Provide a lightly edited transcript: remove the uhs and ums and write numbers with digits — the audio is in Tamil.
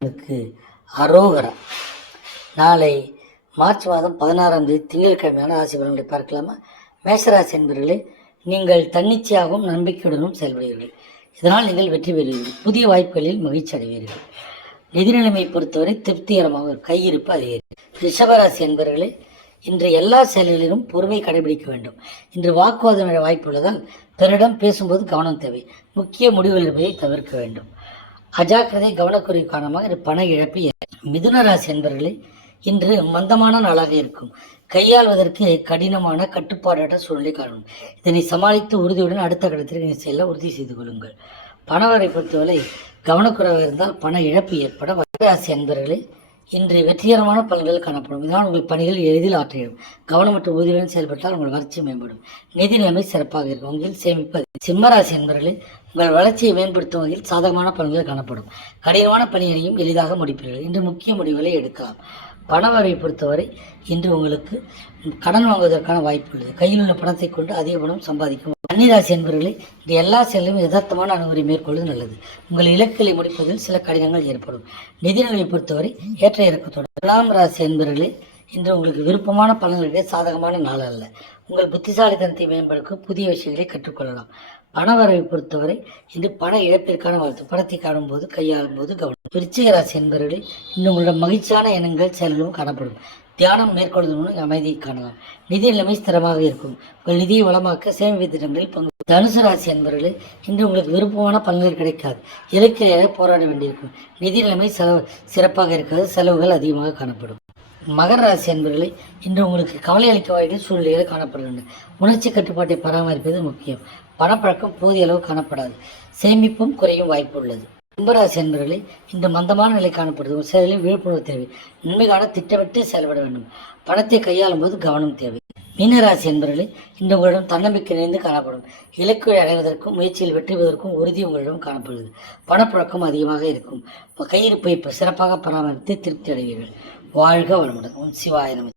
எனக்கு அரோகரா. நாளை மார்ச் மாதம் 16ஆம் தேதி திங்கட்கிழமையான ராசி பலன்களை பார்க்கலாமா? மேஷராசி என்பவர்களே, நீங்கள் தன்னிச்சையாகவும் நம்பிக்கையுடனும் செயல்படுவீர்கள். இதனால் நீங்கள் வெற்றி பெறுவீர்கள். புதிய வாய்ப்புகளில் மகிழ்ச்சி அடைவீர்கள். நிதி நிலைமையை பொறுத்தவரை திருப்திகரமாக கையிருப்பு அதிகரிக்கும். ரிஷபராசி என்பவர்களே, இன்று எல்லா செயல்களிலும் பொறுமை கடைபிடிக்க வேண்டும். இன்று வாக்குவாதம் வாய்ப்பு உள்ளதால் பிறரிடம் பேசும்போது கவனம் தேவை. முக்கிய முடிவுகள் எடுப்பதை தவிர்க்க வேண்டும். அஜாக்கிரதை கவனக்குறைவு காரணமாக இன்று பண இழப்பு. மிதுன ராசி என்பவர்களே, இன்று மந்தமான நாளாக இருக்கும். கையாள்வதற்கு கடினமான கட்டுப்பாடற்ற சூழ்நிலை காணும். இதனை சமாளித்து உறுதியுடன் அடுத்த கட்டத்திற்கு செல்ல உறுதி செய்து கொள்ளுங்கள். பணவரை பொறுத்தவரை கவனக்குறைவாக இருந்தால் பண இழப்பு ஏற்பட. ராசி என்பவர்களே, இன்று வெற்றிகரமான பலன்கள் காணப்படும். இதனால் உங்கள் பணிகள் எளிதில் ஆற்றிடும். கவனம் மற்றும் உறுதியுடன் செயல்பட்டால் உங்கள் வளர்ச்சி மேம்படும். நிதி நிலைமை சிறப்பாக இருக்கும். உங்களில் சேமிப்பு. சிம்மராசி என்பவர்களே, உங்கள் வளர்ச்சியை மேம்படுத்தும் வகையில் சாதகமான பலன்கள் காணப்படும். கடினமான பணிகளையும் எளிதாக முடிப்பீர்கள். இன்று முக்கிய முடிவுகளை எடுக்கலாம். பணவரை பொறுத்தவரை இன்று உங்களுக்கு கடன் வாங்குவதற்கான வாய்ப்பு உள்ளது. கையில் உள்ள பணத்தை கொண்டு அதிக பணம் சம்பாதிக்கும். கன்னிராசி என்பவர்களே, இன்று எல்லா செயலும் யதார்த்தமான அணுகுமுறை மேற்கொள்வது நல்லது. உங்கள் இலக்குகளை முடிப்பதில் சில கடினங்கள் ஏற்படும். நிதி நிலையை பொறுத்தவரை ஏற்ற இறக்கத்தோடு. துலாம் ராசி என்பவர்களே, இன்று உங்களுக்கு விருப்பமான பலன்களுடைய சாதகமான நாள் அல்ல. உங்கள் புத்திசாலித்தனத்தை மேம்படுத்த புதிய விஷயங்களை கற்றுக்கொள்ளலாம். பணவரவை பொறுத்தவரை இன்று பண இழப்பிற்கான வாழ்த்து. பணத்தை காணும்போது கையாளும் போது கவனம். விருச்சிக ராசி என்பவர்களே, இன்று உங்களோட மகிழ்ச்சியான எண்ணங்கள் செயல்களும் காணப்படும். தியானம் மேற்கொள்வதன் மூலம் அமைதியை காணலாம். நிதி நிலைமை ஸ்திரமாக இருக்கும். உங்கள் நிதியை வளமாக்க சேமிப்பு திட்டங்களில் பங்கு. தனுசு ராசி என்பவர்களே, இன்று உங்களுக்கு விருப்பமான பலன்கள் கிடைக்காது. இலக்கியாக போராட வேண்டியிருக்கும். நிதி நிலைமை சிறப்பாக இருக்காது. செலவுகள் அதிகமாக காணப்படும். மகர ராசி என்பவர்களே, இன்று உங்களுக்கு கவலை அளிக்க வாய்ந்த சூழ்நிலைகள் காணப்படுகின்றன. உணர்ச்சி கட்டுப்பாட்டை பராமரிப்பது முக்கியம். பணப்பழக்கம் போதிய அளவு காணப்படாது. சேமிப்பும் குறையும் வாய்ப்பு உள்ளது. கும்பராசி என்பவர்களே, இன்று மந்தமான நிலை காணப்படுது. ஒரு செயலில் விழிப்புணர்வு தேவை. நன்மைக்கான திட்டமிட்டு செயல்பட வேண்டும். பணத்தை கையாளும் போது கவனம் தேவை. மீனராசி என்பவர்களே, இன்று உங்களிடம் தன்னம்பிக்கை நிறைந்து காணப்படும். இலக்குகளை அடைவதற்கும் முயற்சியில் வெற்றி பெறுவதற்கும் உறுதி உங்களிடம் காணப்படுகிறது. பணப்புழக்கம் அதிகமாக இருக்கும். கையிருப்பை சிறப்பாக பராமரித்து திருப்தி அடைவீர்கள். வாழ்க வளமுடன். சிவாய நம.